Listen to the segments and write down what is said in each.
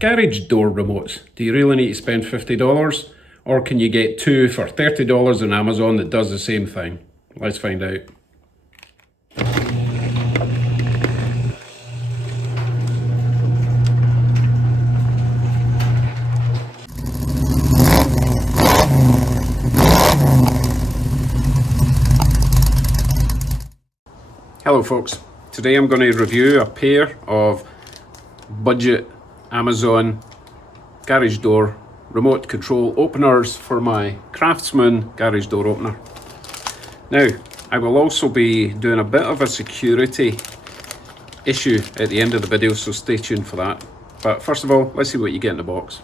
Garage door remotes. Do you really need to spend $50? Or can you get two for $30 on Amazon that does the same thing? Let's find out. Hello folks, today I'm going to review a pair of budget Amazon garage door remote control openers for my Craftsman garage door opener. Now, I will also be doing a bit of a security issue at the end of the video, so stay tuned for that. But first of all, let's see what you get in the box.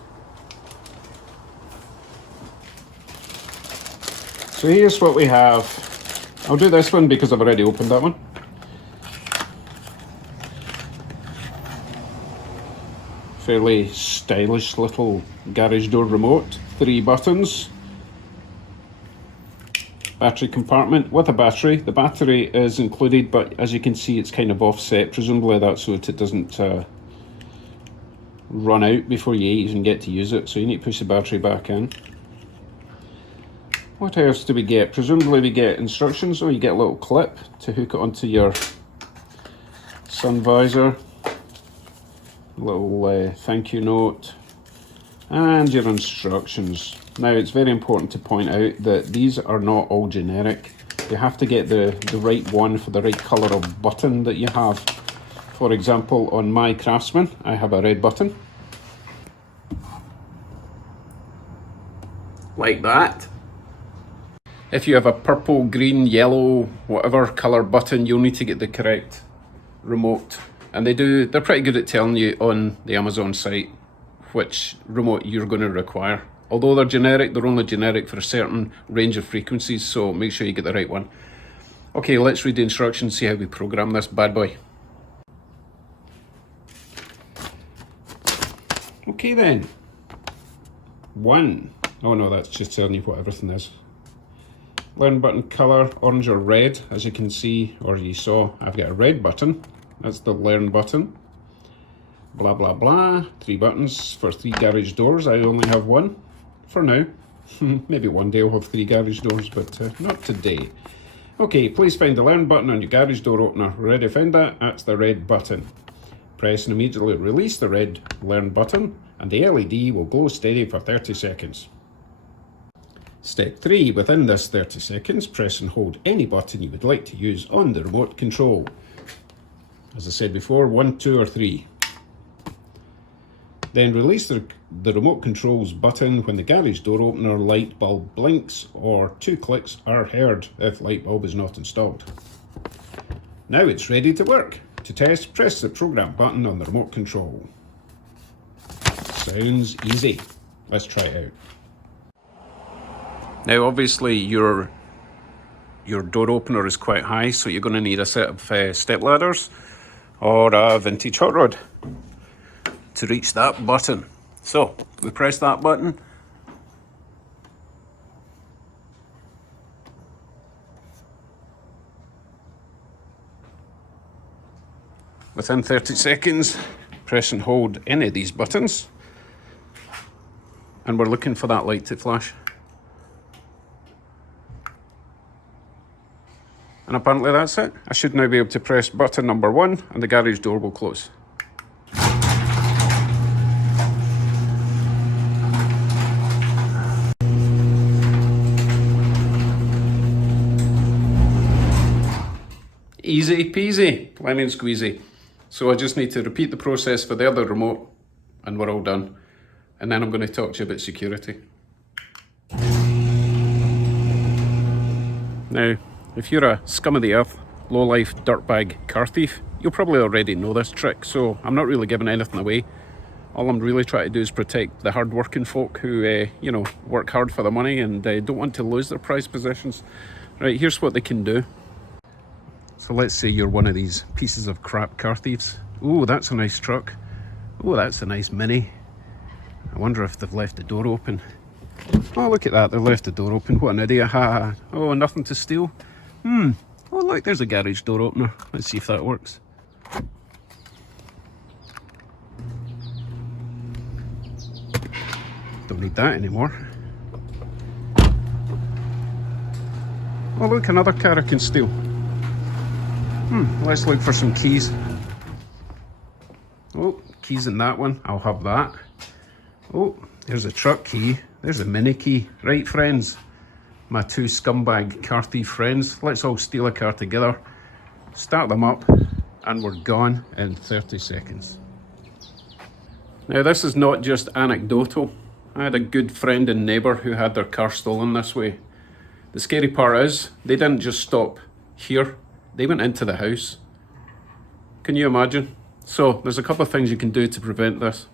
So here's what we have. I'll do this one because I've already opened that one. Fairly stylish little garage door remote. 3 buttons. Battery compartment with a battery. The battery is included, but as you can see it's kind of offset, presumably that's so that it doesn't run out before you even get to use it, so you need to push the battery back in. What else do we get? Presumably we get instructions, or you get a little clip to hook it onto your sun visor. Little thank you note and your instructions. Now it's very important to point out that these are not all generic. You have to get the right one for the right colour of button that you have. For example, on my Craftsman I have a red button like that. If you have a purple, green, yellow, whatever colour button, you'll need to get the correct remote. And they're pretty good at telling you on the Amazon site which remote you're going to require. Although they're generic, they're only generic for a certain range of frequencies, so make sure you get the right one. Okay, let's read the instructions, see how we program this bad boy. Okay then. 1. Oh no, that's just telling you what everything is. Learn button colour, orange or red. As you can see, or you saw, I've got a red button. That's the learn button. Blah blah blah. 3 buttons for 3 garage doors. I only have 1 for now. Maybe one day I'll have 3 garage doors, but not today. Okay, please find the learn button on your garage door opener. Already found that? That's the red button. Press and immediately release the red learn button and the LED will glow steady for 30 seconds. Step 3. Within this 30 seconds, press and hold any button you would like to use on the remote control. As I said before, 1, 2 or 3. Then release the remote controls button when the garage door opener light bulb blinks, or 2 clicks are heard if light bulb is not installed. Now it's ready to work. To test, press the program button on the remote control. Sounds easy. Let's try it out. Now obviously your door opener is quite high, so you're going to need a set of step ladders or a vintage hot rod to reach that button. So we press that button. Within 30 seconds, press and hold any of these buttons. And we're looking for that light to flash. And apparently that's it. I should now be able to press button number 1 and the garage door will close. Easy peasy, lemon squeezy. So I just need to repeat the process for the other remote and we're all done. And then I'm going to talk to you about security. Now, if you're a scum of the earth, low-life dirtbag car thief, you'll probably already know this trick, so I'm not really giving anything away. All I'm really trying to do is protect the hard-working folk who, work hard for the money and don't want to lose their prized possessions. Right, here's what they can do. So let's say you're one of these pieces of crap car thieves. Ooh, that's a nice truck. Ooh, that's a nice Mini. I wonder if they've left the door open. Oh, look at that, they've left the door open. What an idiot. Ha. Oh, nothing to steal. Oh, look, there's a garage door opener. Let's see if that works. Don't need that anymore. Oh look, another car I can steal. Let's look for some keys. Oh, keys in that one, I'll have that. Oh, there's a truck key. There's a mini key. Right, friends, my two scumbag car thief friends, let's all steal a car together, start them up, and we're gone in 30 seconds. Now this is not just anecdotal. I had a good friend and neighbour who had their car stolen this way. The scary part is, they didn't just stop here, they went into the house. Can you imagine? So there's a couple of things you can do to prevent this.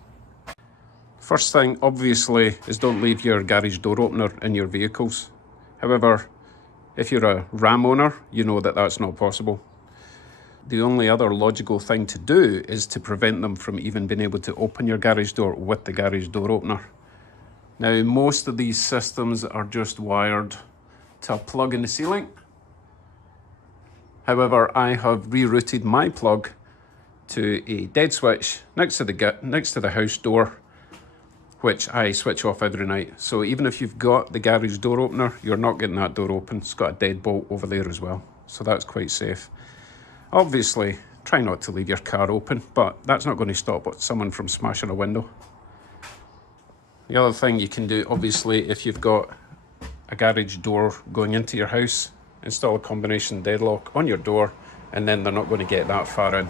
First thing, obviously, is don't leave your garage door opener in your vehicles. However, if you're a Ram owner, you know that that's not possible. The only other logical thing to do is to prevent them from even being able to open your garage door with the garage door opener. Now, most of these systems are just wired to a plug in the ceiling. However, I have rerouted my plug to a dead switch next to the house door, which I switch off every night. So even if you've got the garage door opener, you're not getting that door open. It's got a deadbolt over there as well. So that's quite safe. Obviously, try not to leave your car open, but that's not going to stop someone from smashing a window. The other thing you can do, obviously, if you've got a garage door going into your house, install a combination deadlock on your door, and then they're not going to get that far in.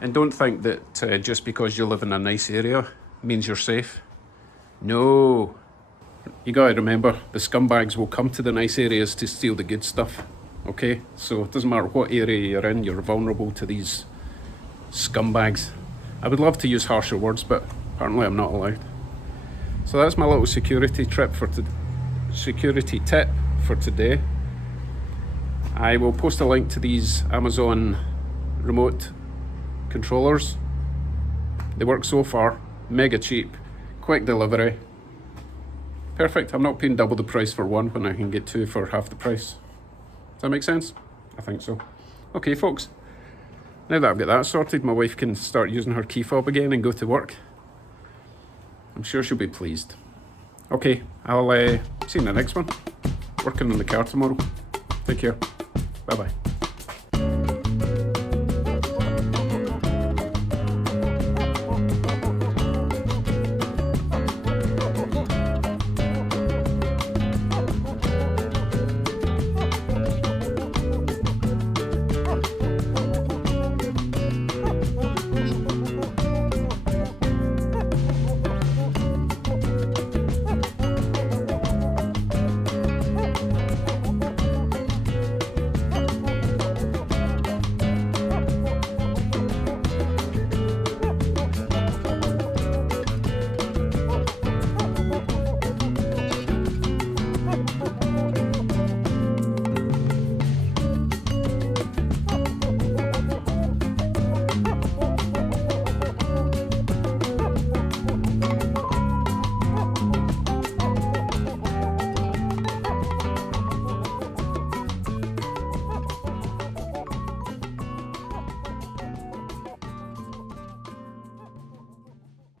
And don't think that just because you live in a nice area means you're safe. No. You gotta remember, the scumbags will come to the nice areas to steal the good stuff. Okay? So it doesn't matter what area you're in, you're vulnerable to these scumbags. I would love to use harsher words, but apparently I'm not allowed. So that's my little security tip for today. I will post a link to these Amazon remote controllers. They work so far, mega cheap, quick delivery. Perfect, I'm not paying double the price for one when I can get two for half the price. Does that make sense? I think so. Okay folks, now that I've got that sorted, my wife can start using her key fob again and go to work. I'm sure she'll be pleased. Okay, I'll see you in the next one. Working on the car tomorrow. Take care. Bye bye.